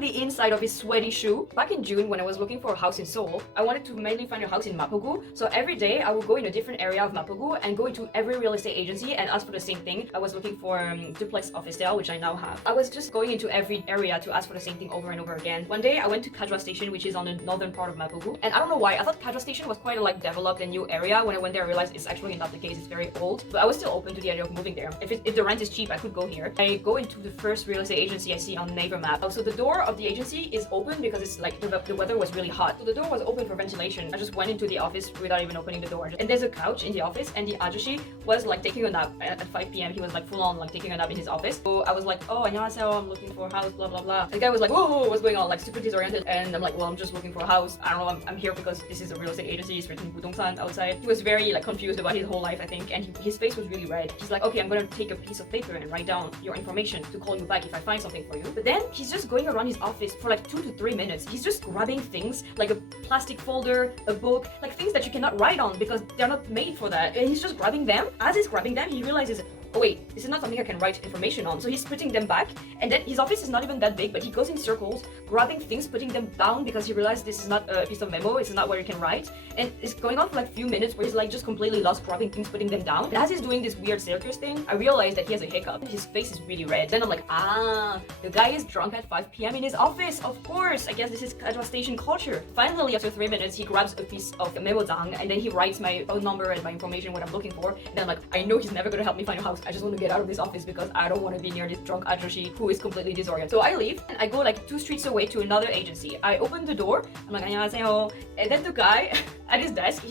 the inside of his sweaty shoe. Back in June, when I was looking for a house in Seoul, I wanted to mainly find a house in Mapogu. So every day I would go in a different area of Mapogu and go into every real estate agency and ask for the same thing. I was looking for duplex office style, which I now have. I was just going into every area to ask for the same thing over and over again. One day I went to Gajwa station, which is on the northern part of Mapogu, and I don't know why, I thought Gajwa station was quite a developed and new area. When I went there I realized it's actually not the case, it's very old, but I was still open to the idea of moving there. If the rent is cheap, I could go here. I go into the first real estate agency I see on Naver map. So the door of the agency is open because it's like the weather was really hot, so the door was open for ventilation. I just went into the office without even opening the door, and there's a couch in the office, and the Ajuhssis was like taking a nap at 5 p.m. He was like full on like taking a nap in his office. So I was like, oh, 안녕하세요, I'm looking for a house, blah blah blah. The guy was like, whoa, what's going on, like super disoriented, and I'm like, well, I'm just looking for a house. I don't know, I'm here because this is a real estate agency. It's written 부동산 outside. He was very like confused about his whole life, I think, and his face was really red. He's like, okay, I'm gonna take a piece of paper and write down your information to call you back if I find something for you. But then he's just going around his office for like 2 to 3 minutes. He's just grabbing things like a plastic folder, a book, like things that you cannot write on because they're not made for that. And he's just grabbing them. As he's grabbing them, he realizes, oh wait, this is not something I can write information on. So he's putting them back, and then his office is not even that big, but he goes in circles, grabbing things, putting them down because he realized this is not a piece of memo, this is not where you can write. And it's going on for like a few minutes where he's like just completely lost, grabbing things, putting them down. And as he's doing this weird circus thing, I realized that he has a hiccup. His face is really red. Then I'm like, ah, the guy is drunk at 5 p.m. in his office. Of course, I guess this is Gajwa station culture. Finally, after 3 minutes, he grabs a piece of memo down, and then he writes my phone number and my information, what I'm looking for. And then I'm like, I know he's never gonna help me find a house. I just want to get out of this office because I don't want to be near this drunk Ajuhssis who is completely disoriented. So I leave and I go like 2 streets away to another agency. I open the door. I'm like, 안녕하세요. And then the guy at his desk,